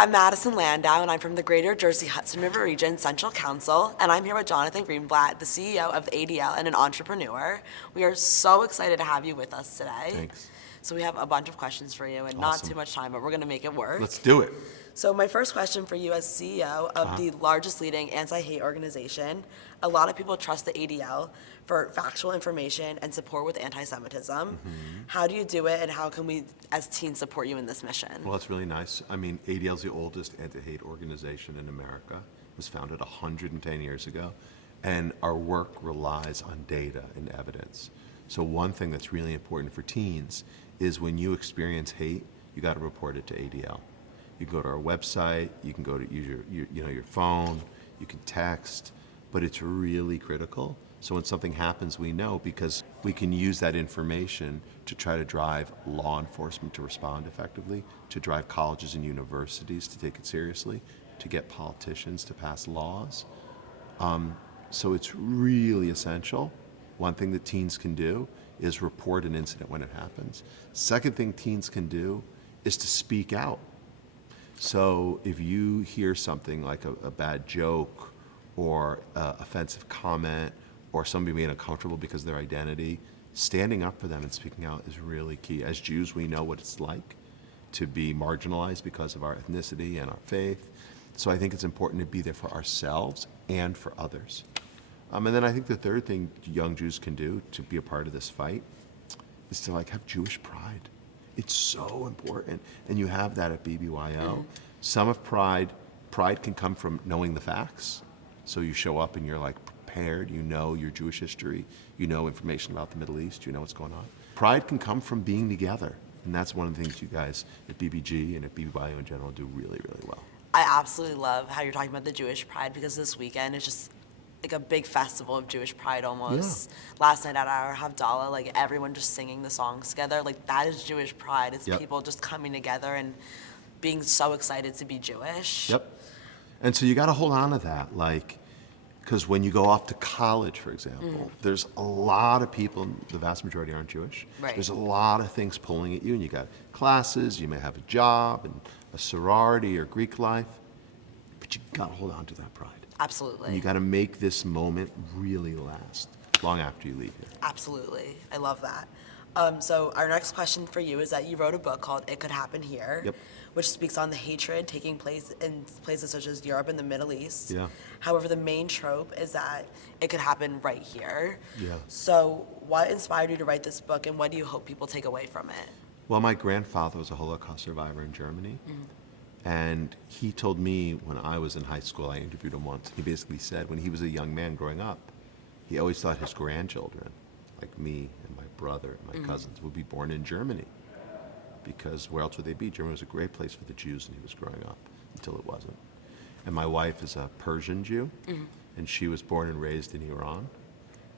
I'm Madison Landau, and I'm from the Greater Jersey Hudson River Region Central Council, and I'm here with Jonathan Greenblatt, the CEO of the ADL and an entrepreneur. We are so excited to have you with us today. Thanks. So we have a bunch of questions for you, and not too much time, but we're going to make it work. Let's do it. So my first question for you as CEO of the largest leading anti-hate organization, a lot of people trust the ADL for factual information and support with anti-Semitism. How do you do it, and how can we as teens support you in this mission? Well, it's really nice. I mean, ADL is the oldest anti-hate organization in America. It was founded 110 years ago, and our work relies on data and evidence. So one thing that's really important for teens is when you experience hate, you got to report it to ADL. You can go to our website, you can go to use your phone, you can text, but it's really critical. So when something happens, we know, because we can use that information to try to drive law enforcement to respond effectively, to drive colleges and universities to take it seriously, to get politicians to pass laws. So it's really essential. One thing that teens can do is report an incident when it happens. Second thing teens can do is to speak out. So if you hear something like a bad joke or offensive comment or somebody being uncomfortable because of their identity, standing up for them and speaking out is really key. As Jews, we know what it's like to be marginalized because of our ethnicity and our faith. So I think it's important to be there for ourselves and for others. And then I think the third thing young Jews can do to be a part of this fight is to have Jewish pride. It's so important, and you have that at BBYO. Some of pride can come from knowing the facts. So you show up and you're prepared, you know your Jewish history, you know information about the Middle East, you know what's going on. Pride can come from being together, and that's one of the things you guys at BBG and at BBYO in general do really, really well. I absolutely love how you're talking about the Jewish pride, because this weekend is just like a big festival of Jewish pride almost. Yeah. Last night at our Havdalah, everyone just singing the songs together, that is Jewish pride. It's people just coming together and being so excited to be Jewish. Yep. And so you got to hold on to that, because when you go off to college, for example, there's a lot of people, the vast majority aren't Jewish. Right. There's a lot of things pulling at you, and you got classes, you may have a job, and a sorority or Greek life, but you got to hold on to that pride. Absolutely. And you got to make this moment really last long after you leave here. Absolutely. I love that. So our next question for you is that you wrote a book called It Could Happen Here, which speaks on the hatred taking place in places such as Europe and the Middle East. Yeah. However, the main trope is that it could happen right here. Yeah. So what inspired you to write this book, and what do you hope people take away from it? Well, my grandfather was a Holocaust survivor in Germany. And he told me when I was in high school, I interviewed him once, he basically said when he was a young man growing up, he always thought his grandchildren, like me and my brother and my cousins, would be born in Germany. Because where else would they be? Germany was a great place for the Jews when he was growing up, until it wasn't. And my wife is a Persian Jew, and she was born and raised in Iran.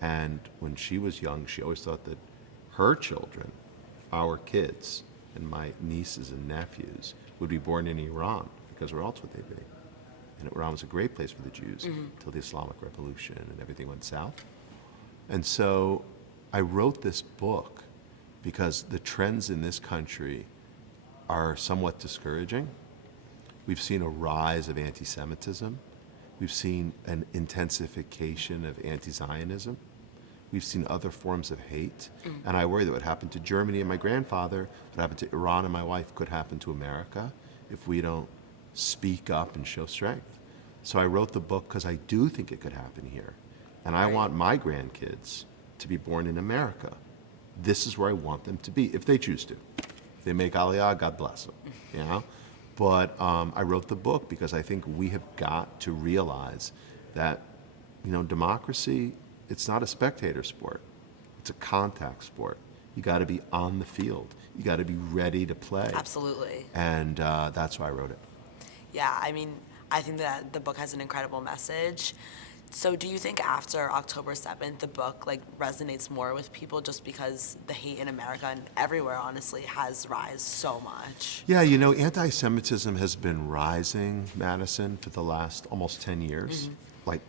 And when she was young, she always thought that her children, our kids, and my nieces and nephews, would be born in Iran, because where else would they be? And Iran was a great place for the Jews until the Islamic Revolution and everything went south. And so I wrote this book because the trends in this country are somewhat discouraging. We've seen a rise of anti-Semitism. We've seen an intensification of anti-Zionism. We've seen other forms of hate. And I worry that what happened to Germany and my grandfather, what happened to Iran and my wife, could happen to America if we don't speak up and show strength. So I wrote the book because I do think it could happen here. And I want my grandkids to be born in America. This is where I want them to be, if they choose to. If they make Aliyah, God bless them, But I wrote the book because I think we have got to realize that, democracy, it's not a spectator sport. It's a contact sport. You got to be on the field. You got to be ready to play. Absolutely. And that's why I wrote it. Yeah, I think that the book has an incredible message. So do you think after October 7th, the book resonates more with people just because the hate in America and everywhere, honestly, has risen so much? Yeah, anti-Semitism has been rising, Madison, for the last almost 10 years,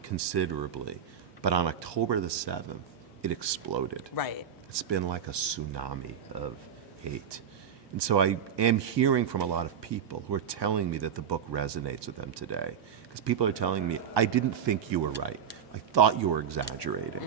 considerably. But on October the 7th, it exploded. Right. It's been like a tsunami of hate. And so I am hearing from a lot of people who are telling me that the book resonates with them today. Because people are telling me, I didn't think you were right. I thought you were exaggerating.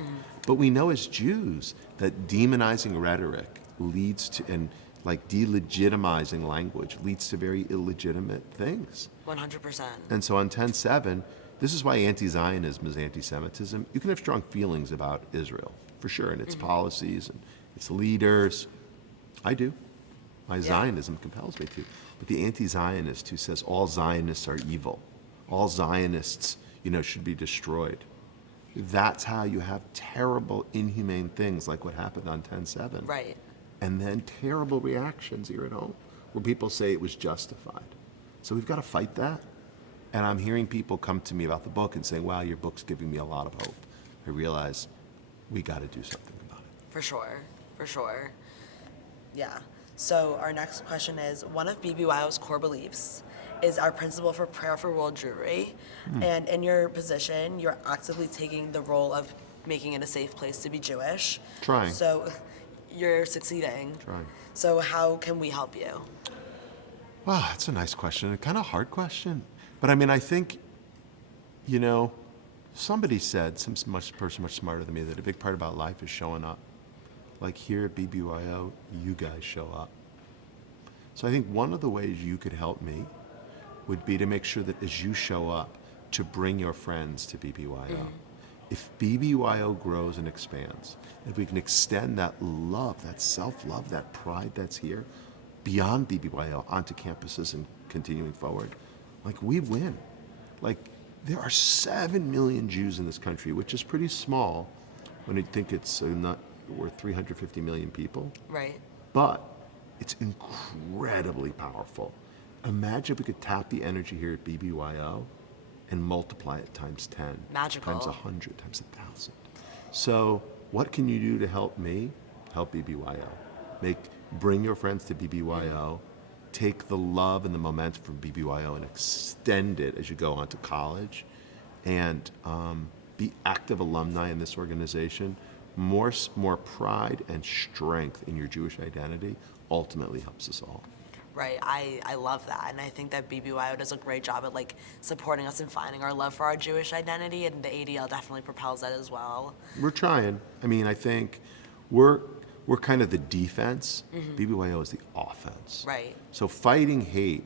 But we know as Jews that demonizing rhetoric leads to, and like delegitimizing language leads to very illegitimate things. 100%. And so on 10/7, this is why anti-Zionism is anti-Semitism. You can have strong feelings about Israel, for sure, and its policies and its leaders. I do. My Zionism compels me to. But the anti-Zionist who says all Zionists are evil, all Zionists, should be destroyed. That's how you have terrible, inhumane things like what happened on 10/7. Right. And then terrible reactions here at home where people say it was justified. So we've got to fight that. And I'm hearing people come to me about the book and saying, wow, your book's giving me a lot of hope. I realize we got to do something about it. For sure. For sure. Yeah. So our next question is, one of BBYO's core beliefs is our principle for prayer for world Jewry. And in your position, you're actively taking the role of making it a safe place to be Jewish. Trying. So you're succeeding. Trying. So how can we help you? Wow, that's a nice question. A kind of hard question. But I mean, I think, somebody said, some person much smarter than me, that a big part about life is showing up. Like here at BBYO, you guys show up. So I think one of the ways you could help me would be to make sure that as you show up, to bring your friends to BBYO. If BBYO grows and expands, if we can extend that love, that self-love, that pride that's here, beyond BBYO, onto campuses and continuing forward, like we win. Like there are 7 million Jews in this country, which is pretty small when you think it's we're 350 million people. Right. But it's incredibly powerful. Imagine if we could tap the energy here at BBYO and multiply it times 10. Magical. Times 100, times 1,000. So what can you do to help me? Help BBYO. Bring your friends to BBYO. Take the love and the momentum from BBYO and extend it as you go on to college. And be active alumni in this organization. More pride and strength in your Jewish identity ultimately helps us all. Right. I love that. And I think that BBYO does a great job at supporting us and finding our love for our Jewish identity, and the ADL definitely propels that as well. We're trying. I mean, I think we're kind of the defense. BBYO is the offense. Right. So fighting hate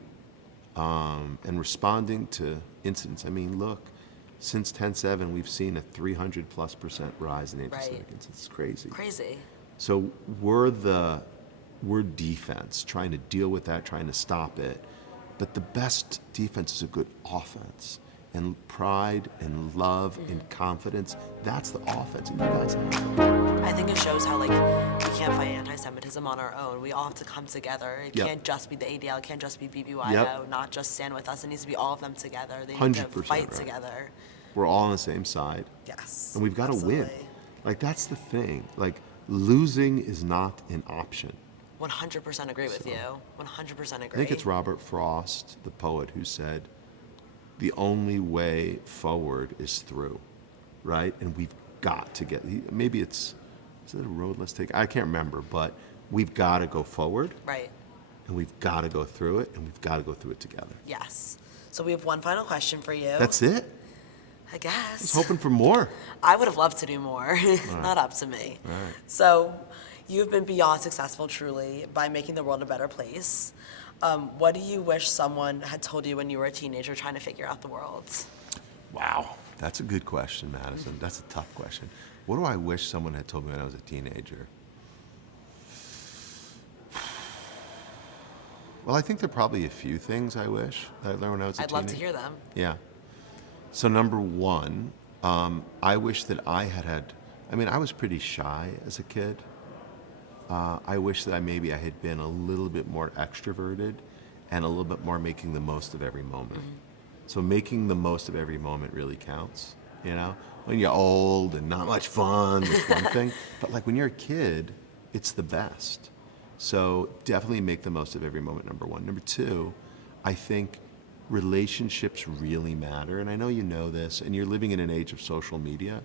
and responding to incidents. I mean, look, since 10/7, we've seen a 300+% rise in anti-Semitic incidents. It's crazy. Crazy. So we're defense, trying to deal with that, trying to stop it. But the best defense is a good offense. And pride and love and confidence, that's the offense. And you guys have it. I think it shows how we can't fight anti-Semitism on our own. We all have to come together. It can't just be the ADL, it can't just be BBYO, not just stand with us. It needs to be all of them together. They need to 100% fight right. together. We're all on the same side. Yes. And we've got to win. absolutely. That's the thing. Losing is not an option. 100% agree with you. 100% agree. I think it's Robert Frost, the poet, who said, the only way forward is through, right? And we've got to get, maybe is it a road let's take? I can't remember, but we've got to go forward. Right. And we've got to go through it, and we've got to go through it together. Yes. So we have one final question for you. That's it? I guess. I was hoping for more. I would have loved to do more. Not up to me. All right. So you've been beyond successful, truly, by making the world a better place. What do you wish someone had told you when you were a teenager trying to figure out the world? Wow. That's a good question, Madison. That's a tough question. What do I wish someone had told me when I was a teenager? Well, I think there are probably a few things I wish that I learned when I was a teenager. I'd love to hear them. Yeah. So number one, I wish that I I was pretty shy as a kid. I wish that I had been a little bit more extroverted and a little bit more making the most of every moment. So making the most of every moment really counts, When you're old and not much fun, it's one thing. But when you're a kid, it's the best. So definitely make the most of every moment, number one. Number two, I think relationships really matter. And I know you know this, and you're living in an age of social media.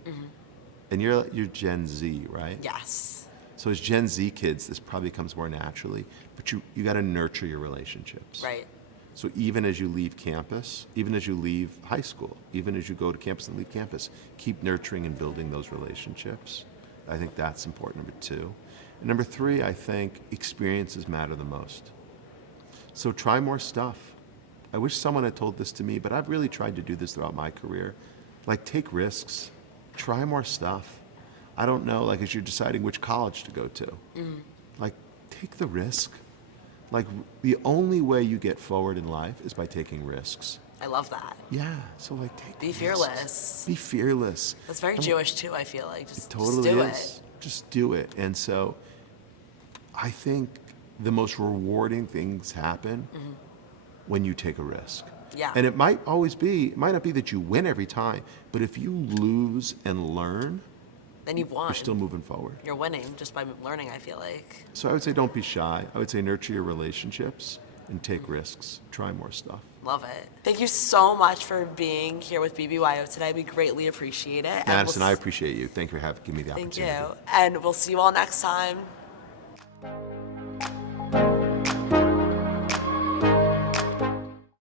And you're Gen Z, right? Yes. So as Gen Z kids, this probably comes more naturally, but you got to nurture your relationships. Right. So even as you leave campus, even as you leave high school, even as you go to campus and leave campus, keep nurturing and building those relationships. I think that's important, number 2. And number 3, I think experiences matter the most. So try more stuff. I wish someone had told this to me, but I've really tried to do this throughout my career. Like, take risks, try more stuff. I don't know, like as you're deciding which college to go to, like take the risk. Like the only way you get forward in life is by taking risks. I love that. Yeah, so like take Be risks. fearless. Be fearless. That's very Jewish too, I feel like. Just Totally do is. Just do it. And so I think the most rewarding things happen when you take a risk. Yeah. And it might not be that you win every time, but if you lose and learn, Then you've won. you're still moving forward. You're winning just by learning, I feel like. So I would say don't be shy. I would say nurture your relationships and take risks. Try more stuff. Love it. Thank you so much for being here with BBYO today. We greatly appreciate it. And Madison, we'll I appreciate you. Thank you for giving me the Thank opportunity. you. And we'll see you all next time.